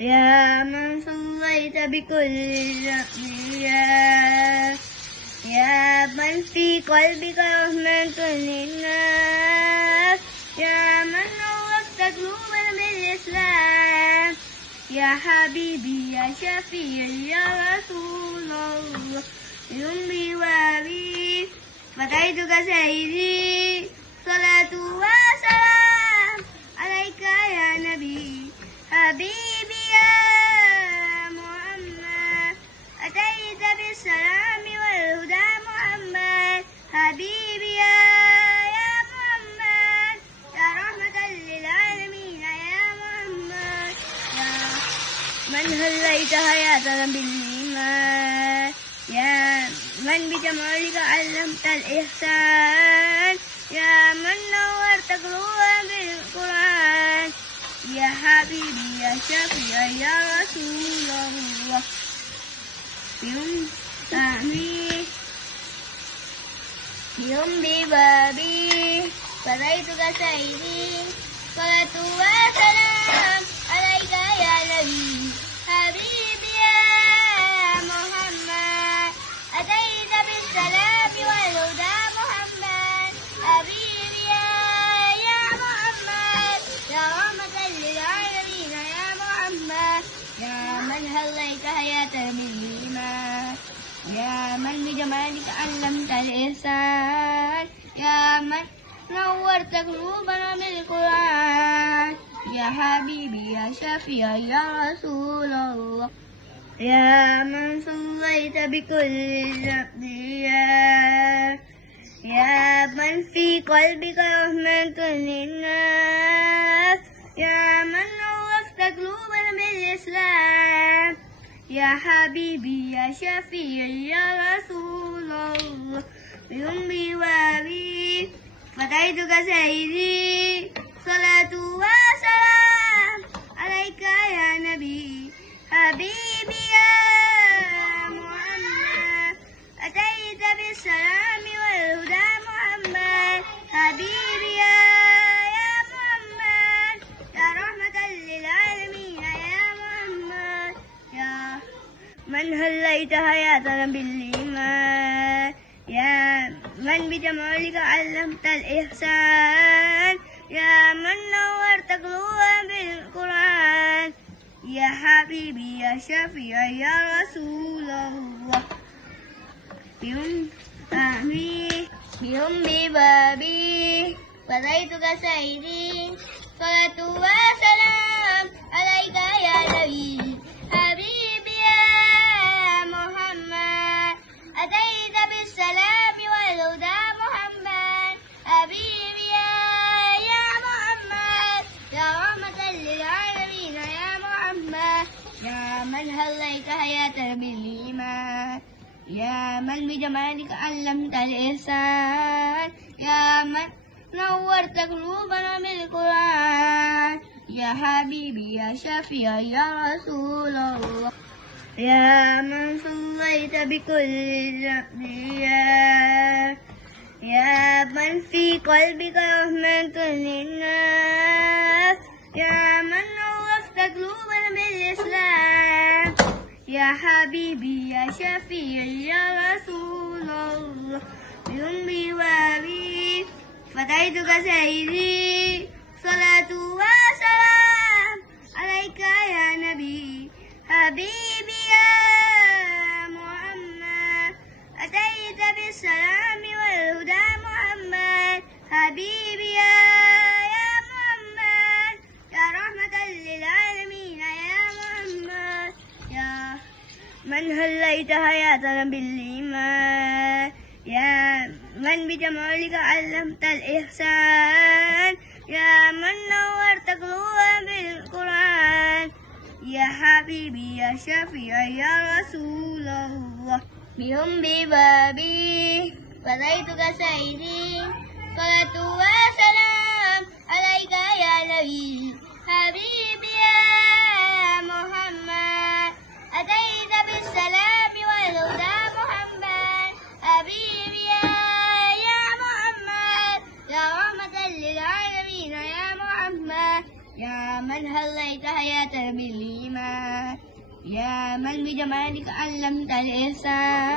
يا من صليت بكل الأنبياء، يا من في قلبك رحمة للناس، يا من نورت قلوبنا بالإسلام، يا حبيبي يا شفيعي يا رسول الله، بأمي وأبي فديتك سيدي، صلاة وسلام عليك يا نبي حبيبي يا محمد، أتيت بالسلام والهدى محمد، حبيبي يا محمد، يا رحمة للعالمين يا محمد، يا من هليت حياتنا بالإيمان، يا من بجمالك علمت الإحسان، يا من نورت قلوبنا بالقرآن، يا حبيبي يا شفيعي يا رسول الله، بيوم ببابي فديتك سيدي، صلاة وسلام عليك يا نبي حبيبي يا محمد، أتيت بالسلام والهدى محمد، حبيبي يا محمد، يا رحمة للعالمين يا محمد، يا من هليت حياة بالإيمان، يا من بجمالك علمت الإحسان، يا من نورت قلوبنا بالقرآن، يا حبيبي يا شفيعي يا رسول الله، يا من صليت بكل الأنبياء، يا من في قلبك رحمة للناس، يا من نورت قلوبنا بالإسلام، يا حبيبي يا شفيعي يا رسول الله، بأمي وأبي فديتك سيدي، صلاة وسلام عليك يا نبي حبيبي يا محمد، أتيت بالسلام والهدى محمد، حبيبي يا محمد، يا رحمة للعالمين يا محمد، يا من هليت حياتنا بالإيمان، يا من بجمالك علمت الإحسان، يا من نورت قلوبنا بالقرآن، يا حبيبي يا شفيعي يا رسول الله، بأمي بابي فديتك سيدي، صلاة وسلام عليك يا نبي حبيبي يا محمد، أتيت بالسلام والهدى محمد، حبيبي يا محمد، يا رحمة للعالمين يا محمد، يا من هليت حياة بالإيمان، يا من بجمالك علمت الإحسان، يا من نورت قلوبنا بالقرآن، يا حبيبي يا شفيعي يا رسول الله، يا من صليت بكل الأنبياء، يا من في قلبك رحمة للناس، يا من نورت قلوبنا بالإسلام، يا حبيبي يا شفيعي يا رسول الله، بأمي وأبي فديتك سيدي، صلاة وسلام عليك يا نبي حبيبي يا محمد، أتيت بالسلام والهدى محمد، حبيبي يا محمد، يا رحمة للعالمين يا محمد، يا من هليت حياتنا بالإيمان، يا من بجمالك علمت الإحسان، يا من نورت قلوبنا بالقرآن، يا حبيبي يا شفيعي يا رسول الله، بأمي بابي فديتك سيدي، صلاة وسلام عليك يا نبي حبيبي يا محمد، أتيت بالسلام والهدى محمد، حبيبي يا محمد، يا رحمة للعالمين يا محمد، يا من هليت حياة بالإيمان. يا من بجمالك علمت الإحسان